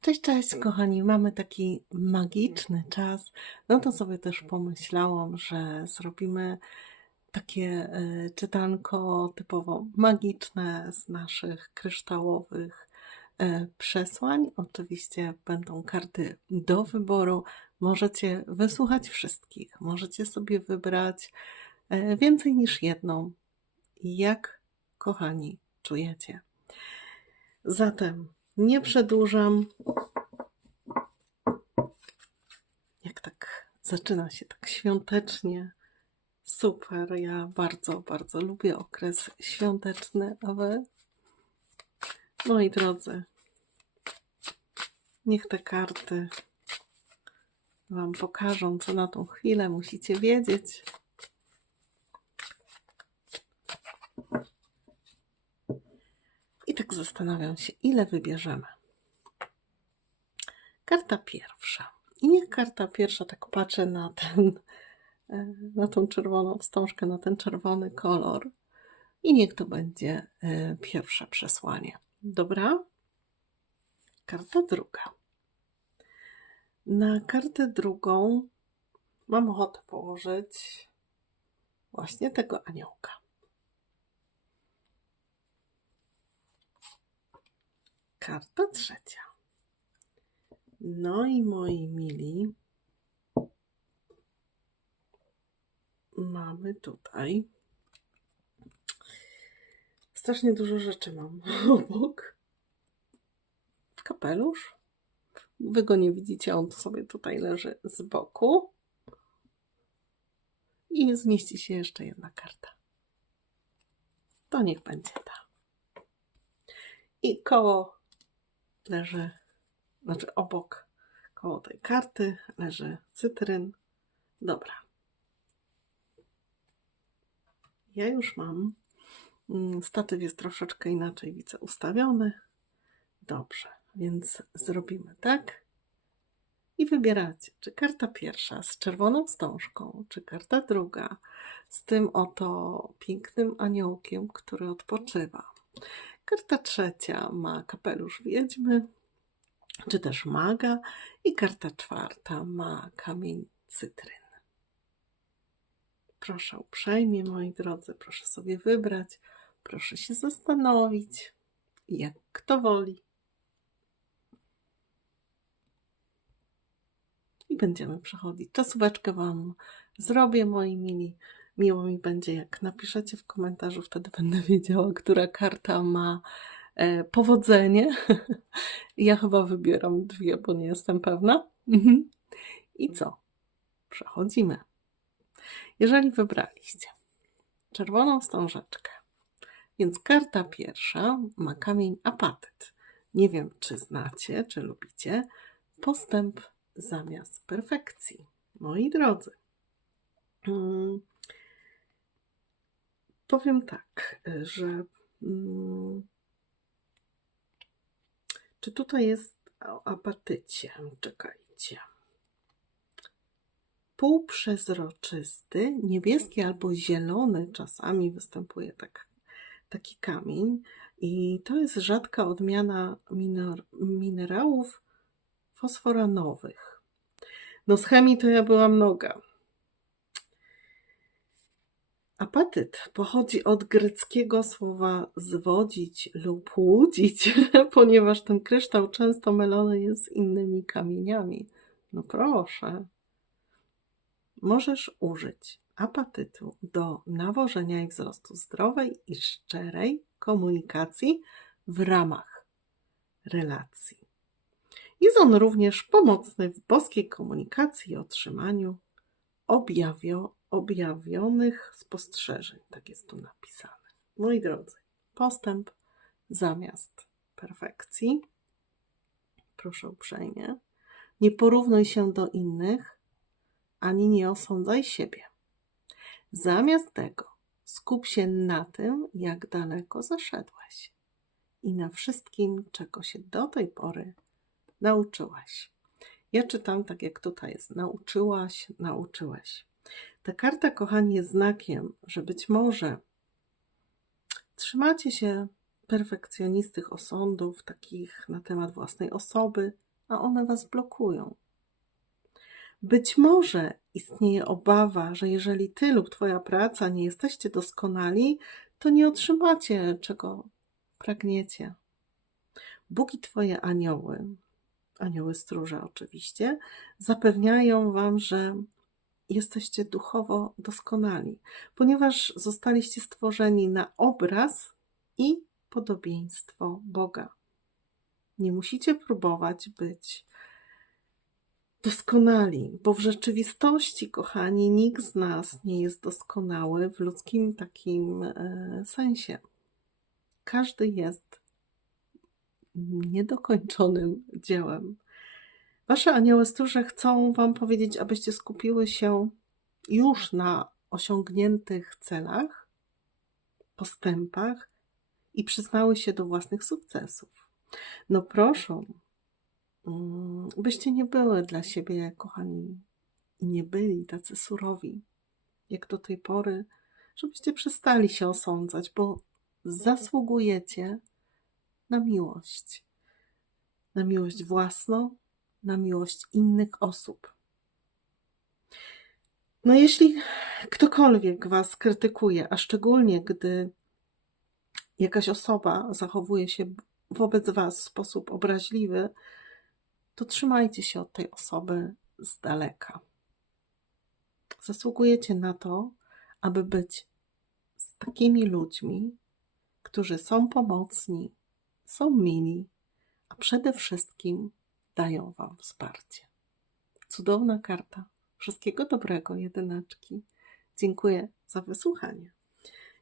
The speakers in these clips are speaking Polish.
Cześć, cześć, kochani. Mamy taki magiczny czas. No to sobie też pomyślałam, że zrobimy takie e, czytanko typowo magiczne z naszych kryształowych e, przesłań. Oczywiście będą karty do wyboru. Możecie wysłuchać wszystkich. Możecie sobie wybrać e, więcej niż jedną. Jak, kochani, czujecie? Zatem nie przedłużam. Jak tak zaczyna się tak świątecznie. Super. Ja bardzo, bardzo lubię okres świąteczny, a wy? Moi drodzy, niech te karty Wam pokażą, co na tą chwilę musicie wiedzieć. I tak zastanawiam się, ile wybierzemy. Karta pierwsza. I niech karta pierwsza tak patrzy na ten, e, na tą czerwoną wstążkę, na ten czerwony kolor. I niech to będzie e, pierwsze przesłanie. Dobra? Karta druga. Na kartę drugą mam ochotę położyć właśnie tego aniołka. Karta trzecia. No i moi mili, mamy tutaj strasznie dużo rzeczy mam obok. Kapelusz. Wy go nie widzicie, on sobie tutaj leży z boku. I zmieści się jeszcze jedna karta. To niech będzie ta. I koło leży, znaczy obok, koło tej karty leży cytryn. Dobra. Ja już mam. Mm, Statyw jest troszeczkę inaczej, widzę, ustawiony. Dobrze, więc zrobimy tak. I wybieracie, czy karta pierwsza z czerwoną wstążką, czy karta druga z tym oto pięknym aniołkiem, który odpoczywa. Karta trzecia ma kapelusz wiedźmy, czy też maga. I karta czwarta ma kamień cytryn. Proszę uprzejmie, moi drodzy, proszę sobie wybrać, proszę się zastanowić, jak kto woli. I będziemy przechodzić. Czasóweczkę Wam zrobię, moi mili. Miło mi będzie, jak napiszecie w komentarzu, wtedy będę wiedziała, która karta ma e, powodzenie. ja chyba wybieram dwie, bo nie jestem pewna. Mhm. I co? Przechodzimy. Jeżeli wybraliście czerwoną wstążeczkę, więc karta pierwsza ma kamień apatyt. Nie wiem, czy znacie, czy lubicie. Postęp zamiast perfekcji. Moi drodzy. Powiem tak, że mm, czy tutaj jest o apatycie? Czekajcie. Półprzezroczysty, niebieski albo zielony, czasami występuje tak, taki kamień, i to jest rzadka odmiana miner, minerałów fosforanowych. No z chemii to ja byłam noga. Apetyt pochodzi od greckiego słowa zwodzić lub łudzić, ponieważ ten kryształ często mylony jest innymi kamieniami. No proszę. Możesz użyć apetytu do nawożenia i wzrostu zdrowej i szczerej komunikacji w ramach relacji. Jest on również pomocny w boskiej komunikacji i otrzymaniu objawio, objawionych spostrzeżeń. Tak jest tu napisane. Moi drodzy, postęp zamiast perfekcji. Proszę uprzejmie. Nie porównuj się do innych, ani nie osądzaj siebie. Zamiast tego skup się na tym, jak daleko zaszedłeś i na wszystkim, czego się do tej pory nauczyłaś. Ja czytam tak, jak tutaj jest. Nauczyłaś, nauczyłeś. Ta karta, kochani, jest znakiem, że być może trzymacie się perfekcjonistych osądów, takich na temat własnej osoby, a one was blokują. Być może istnieje obawa, że jeżeli ty lub twoja praca nie jesteście doskonali, to nie otrzymacie czego pragniecie. Bóg i twoje anioły, anioły stróże oczywiście, zapewniają wam, że jesteście duchowo doskonali, ponieważ zostaliście stworzeni na obraz i podobieństwo Boga. Nie musicie próbować być doskonali, bo w rzeczywistości, kochani, nikt z nas nie jest doskonały w ludzkim takim e, sensie. Każdy jest niedokończonym dziełem. Wasze anioły stróże chcą Wam powiedzieć, abyście skupiły się już na osiągniętych celach, postępach i przyznały się do własnych sukcesów. No proszę, mm, byście nie były dla siebie, kochani, i nie byli tacy surowi, jak do tej pory, żebyście przestali się osądzać, bo zasługujecie na miłość. Na miłość własną, na miłość innych osób. No, jeśli ktokolwiek Was krytykuje, a szczególnie gdy jakaś osoba zachowuje się wobec Was w sposób obraźliwy, to trzymajcie się od tej osoby z daleka. Zasługujecie na to, aby być z takimi ludźmi, którzy są pomocni, są mili, a przede wszystkim dają Wam wsparcie. Cudowna karta. Wszystkiego dobrego, jedynaczki. Dziękuję za wysłuchanie.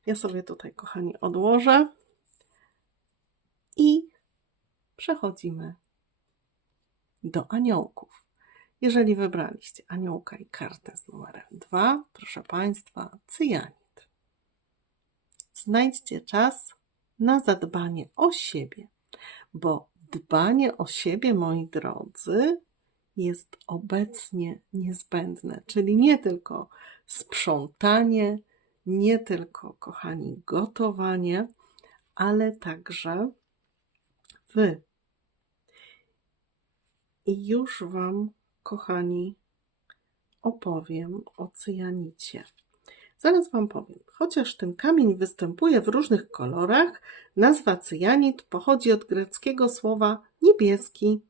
Ja sobie tutaj, kochani, odłożę i przechodzimy do aniołków. Jeżeli wybraliście aniołka i kartę z numerem 2, proszę Państwa, cyjanit. Znajdźcie czas na zadbanie o siebie, bo dbanie o siebie, moi drodzy, jest obecnie niezbędne. Czyli nie tylko sprzątanie, nie tylko, kochani, gotowanie, ale także wy. I już Wam, kochani, opowiem o cyjanicie. Zaraz Wam powiem. Chociaż ten kamień występuje w różnych kolorach, nazwa cyjanit pochodzi od greckiego słowa niebieski,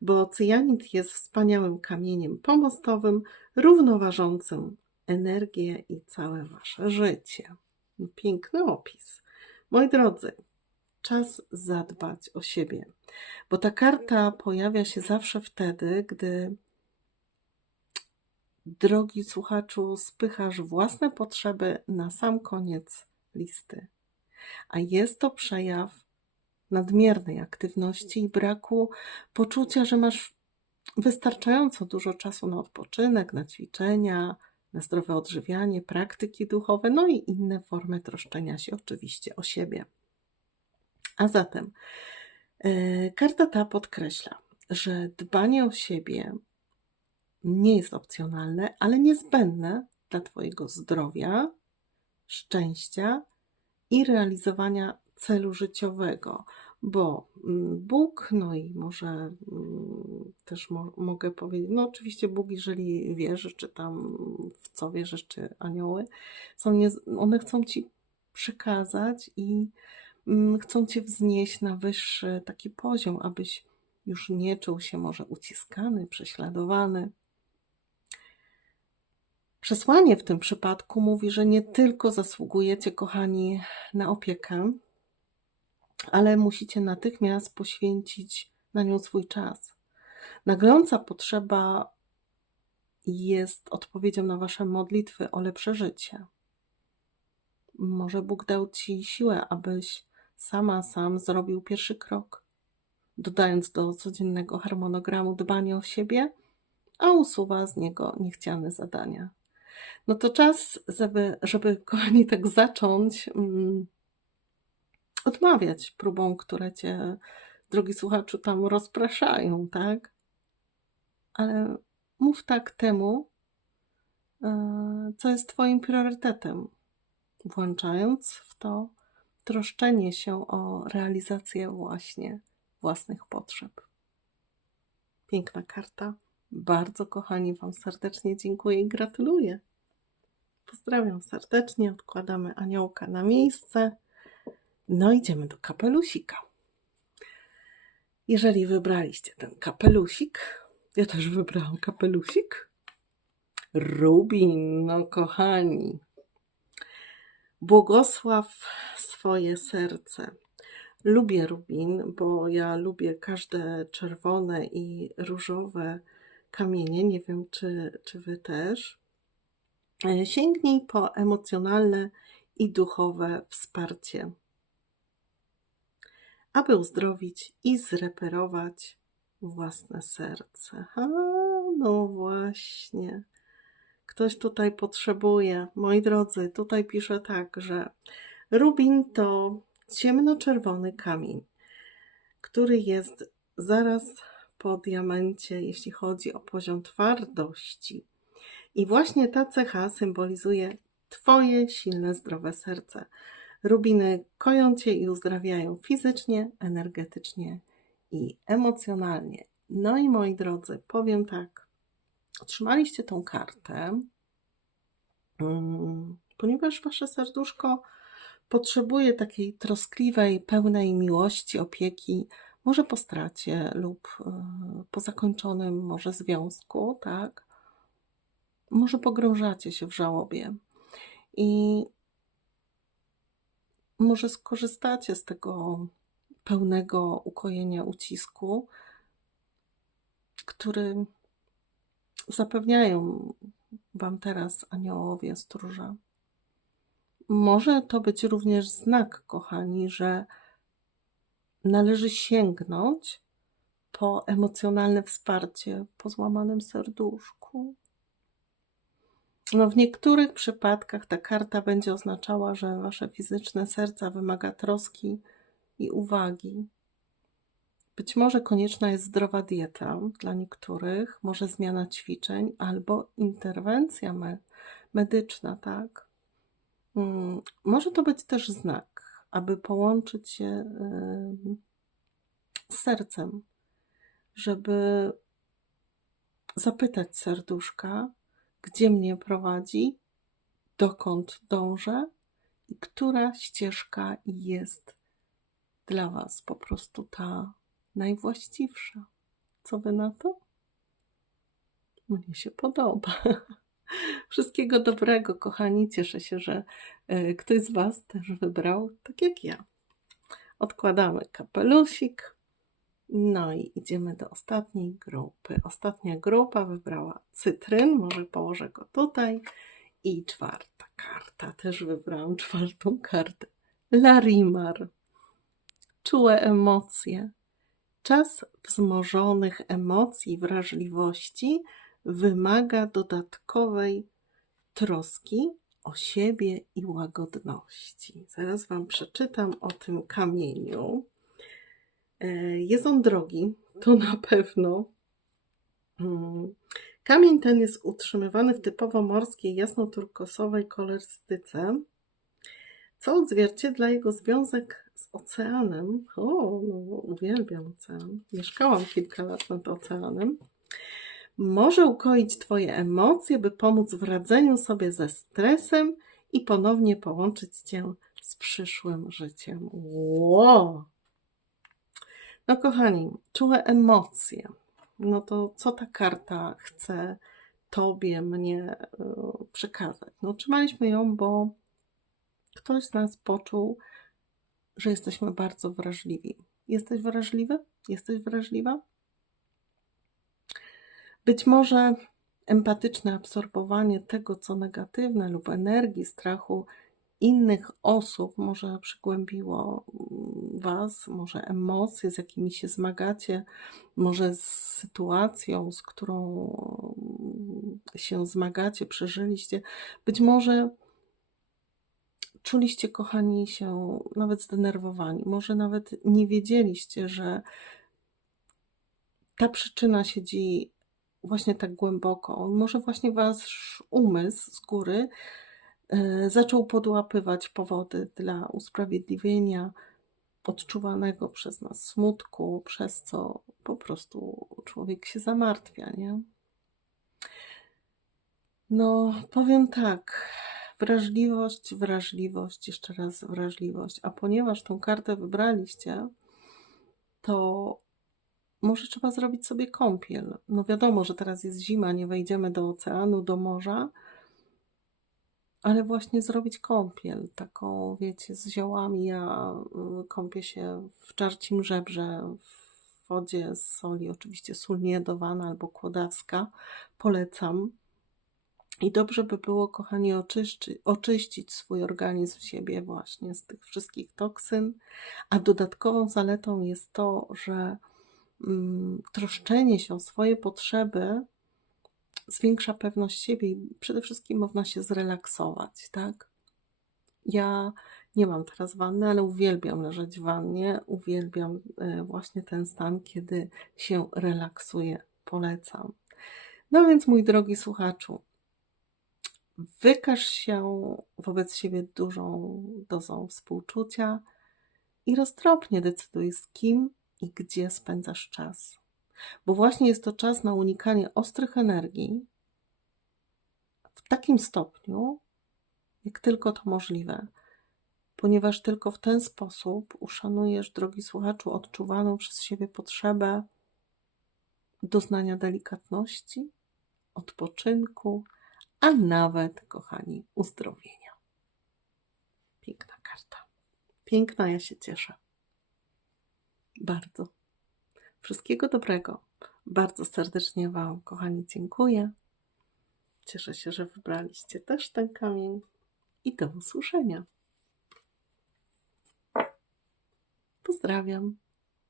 bo cyjanit jest wspaniałym kamieniem pomostowym, równoważącym energię i całe Wasze życie. Piękny opis. Moi drodzy, czas zadbać o siebie, bo ta karta pojawia się zawsze wtedy, gdy drogi słuchaczu, spychasz własne potrzeby na sam koniec listy. A jest to przejaw nadmiernej aktywności i braku poczucia, że masz wystarczająco dużo czasu na odpoczynek, na ćwiczenia, na zdrowe odżywianie, praktyki duchowe, no i inne formy troszczenia się oczywiście o siebie. A zatem yy, karta ta podkreśla, że dbanie o siebie nie jest opcjonalne, ale niezbędne dla Twojego zdrowia, szczęścia i realizowania celu życiowego, bo mm, Bóg, no i może mm, też mo mogę powiedzieć, no oczywiście Bóg, jeżeli wierzysz, czy tam w co wierzysz, czy anioły, są one chcą Ci przekazać i mm, chcą Cię wznieść na wyższy taki poziom, abyś już nie czuł się może uciskany, prześladowany, Przesłanie w tym przypadku mówi, że nie tylko zasługujecie, kochani, na opiekę, ale musicie natychmiast poświęcić na nią swój czas. Nagląca potrzeba jest odpowiedzią na Wasze modlitwy o lepsze życie. Może Bóg dał Ci siłę, abyś sama, sam zrobił pierwszy krok, dodając do codziennego harmonogramu dbanie o siebie, a usuwa z niego niechciane zadania. No to czas, żeby, żeby kochani, tak zacząć um, odmawiać próbom, które cię, drogi słuchaczu, tam rozpraszają, tak? Ale mów tak temu, e, co jest Twoim priorytetem, włączając w to troszczenie się o realizację właśnie własnych potrzeb. Piękna karta. Bardzo kochani, Wam serdecznie dziękuję i gratuluję. Pozdrawiam serdecznie, odkładamy aniołka na miejsce. No idziemy do kapelusika. Jeżeli wybraliście ten kapelusik, ja też wybrałam kapelusik. Rubin, no kochani. Błogosław swoje serce. Lubię rubin, bo ja lubię każde czerwone i różowe kamienie. Nie wiem, czy, czy wy też. E, Sięgnij po emocjonalne i duchowe wsparcie, aby uzdrowić i zreperować własne serce. A, no właśnie. Ktoś tutaj potrzebuje. Moi drodzy, tutaj pisze tak, że rubin to ciemnoczerwony kamień, który jest zaraz po diamencie, jeśli chodzi o poziom twardości. I właśnie ta cecha symbolizuje Twoje silne, zdrowe serce. Rubiny koją Cię i uzdrawiają fizycznie, energetycznie i emocjonalnie. No i moi drodzy, powiem tak. Otrzymaliście tą kartę, mm, ponieważ Wasze serduszko potrzebuje takiej troskliwej, pełnej miłości, opieki, może po stracie lub e, po zakończonym może związku, tak? Może pogrążacie się w żałobie i może skorzystacie z tego pełnego ukojenia ucisku, który zapewniają Wam teraz aniołowie stróże. Może to być również znak, kochani, że należy sięgnąć po emocjonalne wsparcie po złamanym serduszku. No, w niektórych przypadkach ta karta będzie oznaczała, że wasze fizyczne serca wymaga troski i uwagi. Być może konieczna jest zdrowa dieta dla niektórych, może zmiana ćwiczeń albo interwencja me medyczna, tak? Mm, Może to być też znak, aby połączyć się y, z sercem, żeby zapytać serduszka, gdzie mnie prowadzi, dokąd dążę i która ścieżka jest dla Was po prostu ta najwłaściwsza. Co Wy na to? Mnie się podoba. Wszystkiego dobrego, kochani. Cieszę się, że e, ktoś z Was też wybrał tak jak ja. Odkładamy kapelusik. No i idziemy do ostatniej grupy. Ostatnia grupa wybrała cytryn, może położę go tutaj. I czwarta karta, też wybrałam czwartą kartę. Larimar. Czułe emocje. Czas wzmożonych emocji wrażliwości wymaga dodatkowej troski o siebie i łagodności. Zaraz Wam przeczytam o tym kamieniu. E, Jest on drogi, to na pewno. Mm. Kamień ten jest utrzymywany w typowo morskiej, jasno-turkosowej kolorystyce, co odzwierciedla jego związek z oceanem. O, no, uwielbiam ocean. Mieszkałam kilka lat nad oceanem. Może ukoić Twoje emocje, by pomóc w radzeniu sobie ze stresem i ponownie połączyć Cię z przyszłym życiem. Wow! No kochani, czułe emocje. No to co ta karta chce Tobie, mnie y, przekazać? No otrzymaliśmy ją, bo ktoś z nas poczuł, że jesteśmy bardzo wrażliwi. Jesteś wrażliwy? Jesteś wrażliwa? Być może empatyczne absorbowanie tego, co negatywne lub energii, strachu innych osób może przygłębiło mm, Was, może emocje, z jakimi się zmagacie, może z sytuacją, z którą się zmagacie, przeżyliście. Być może czuliście, kochani, się nawet zdenerwowani, może nawet nie wiedzieliście, że ta przyczyna siedzi właśnie tak głęboko. Może właśnie wasz umysł z góry e, zaczął podłapywać powody dla usprawiedliwienia odczuwanego przez nas smutku, przez co po prostu człowiek się zamartwia, nie? No, powiem tak. Wrażliwość, wrażliwość, jeszcze raz wrażliwość. A ponieważ tą kartę wybraliście, to może trzeba zrobić sobie kąpiel. No wiadomo, że teraz jest zima, nie wejdziemy do oceanu, do morza, ale właśnie zrobić kąpiel, taką, wiecie, z ziołami. Ja y, kąpię się w czarcim żebrze, w wodzie z soli, oczywiście sól niejodowana albo kłodawska. Polecam. I dobrze by było, kochani, oczyszczy, oczyścić swój organizm siebie właśnie z tych wszystkich toksyn. A dodatkową zaletą jest to, że mm, troszczenie się o swoje potrzeby zwiększa pewność siebie i przede wszystkim można się zrelaksować, tak? Ja nie mam teraz wanny, ale uwielbiam leżeć w wannie, uwielbiam e, właśnie ten stan, kiedy się relaksuję. Polecam. No więc, mój drogi słuchaczu, wykaż się wobec siebie dużą dozą współczucia i roztropnie decyduj, z kim i gdzie spędzasz czas. Bo właśnie jest to czas na unikanie ostrych energii w takim stopniu, jak tylko to możliwe, ponieważ tylko w ten sposób uszanujesz, drogi słuchaczu, odczuwaną przez siebie potrzebę doznania delikatności, odpoczynku, a nawet, kochani, uzdrowienia. Piękna karta. Piękna, ja się cieszę. Bardzo. Wszystkiego dobrego. Bardzo serdecznie Wam, kochani, dziękuję. Cieszę się, że wybraliście też ten kamień i do usłyszenia. Pozdrawiam.